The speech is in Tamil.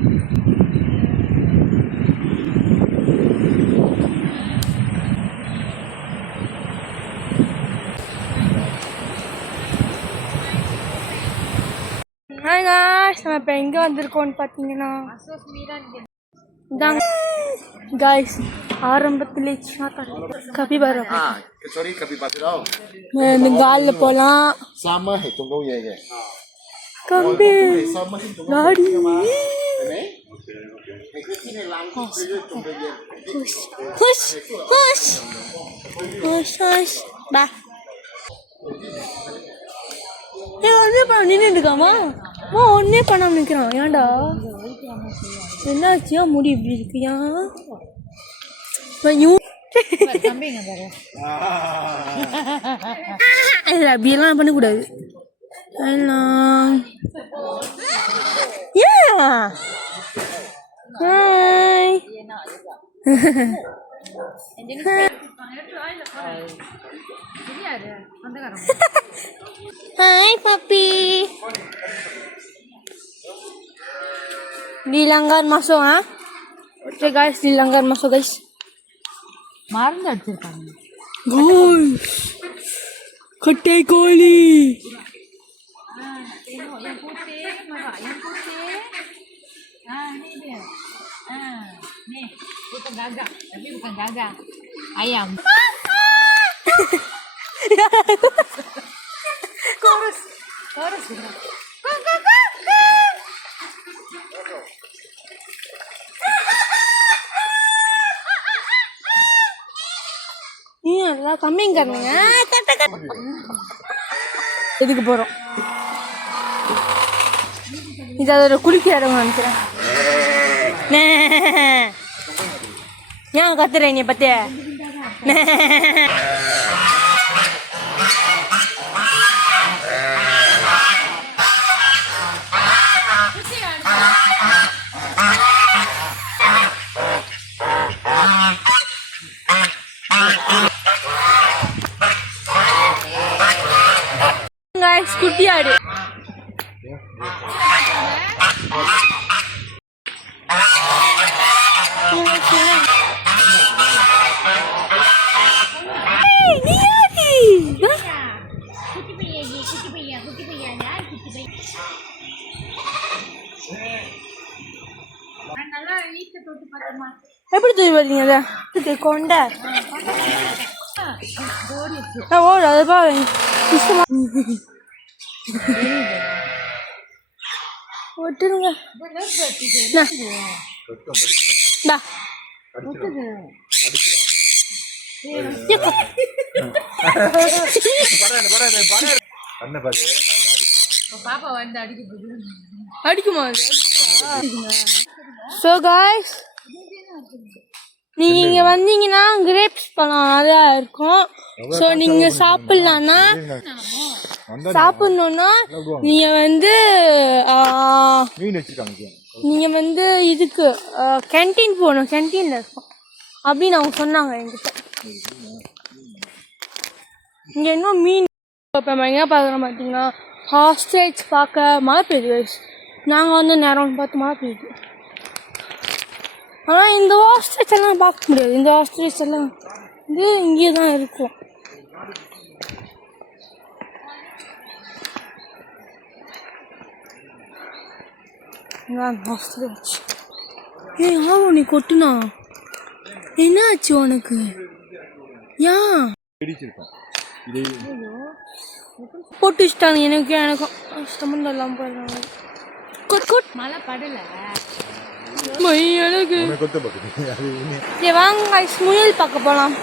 ஹாய் காய்ஸ், நம்ம இப்போ எங்கே வந்திருக்கோம்னு பார்த்தீங்கன்னா இதாங்க காய்ஸ், ஆரம்பத்திலே கபிபாரா இந்த காலில் போகலாம். கம்பி காடி பா நின்றுக்காமா ஒன்னே பண்ணாம நிற்கிறான். ஏன்டா என்னாச்சியா முடி இப்படி இருக்கியா? அப்படியெல்லாம் பண்ணக்கூடாது. Hai papi. Dilanggar masuk ha? Oke guys, dilanggar masuk guys. Marun அடிச்சிருக்காங்க. Guys. கட்டை கோழி. yang putih, mana? Yang putih. Ini dia. Nih, bukan gagak, tapi bukan gagak. Ayam. Chorus. Iya, kami enggak எதுக்கு போறோம்? இது அதோட குளிக்கிற இடம் நினைக்கிறேன். ஏன் கத்துற நீ பத்திய? குட்டி ஆடு எப்படி தூக்கி வரீங்க? கொண்ட ஓடு அது பாருங்க. விட்டுருங்க. அடிக்குமா? ஸோ காய்ஸ், நீங்க இங்க வந்தீங்கன்னா கிரேப்ஸ் பழம் நிறையா இருக்கும். ஸோ நீங்க சாப்பிடலாம்னா சாப்பிடணும்னா நீங்க வந்து இதுக்கு கேன்டீன் போகணும். கேன்டீன்ல இருக்கும் அப்படின்னு அவங்க சொன்னாங்க என்கிட்ட. இங்க இன்னும் மீன் எங்க பாக்குறோம் பாத்தீங்கன்னா ஹாஸ்டேஜ் பார்க்க மழை பெய்யுது. நாங்க வந்து நேரம் பார்த்து மழை பெய்யுது. ஆனா இந்த ஹாஸ்டேஜ் எல்லாம் பார்க்க முடியாது. இந்த ஹாஸ்டேஜ் எல்லாம் வந்து இங்கே தான் இருக்கும். ஆமா, நீ கொட்டுனா என்ன ஆச்சு உனக்கு? ஏன் போட்டு வச்சுட்டாங்க? எனக்கும் சம்மந்தம் இல்லாம போயிடுறாங்க. மழை படல. வாங்க முயல் பார்க்க போலாம்.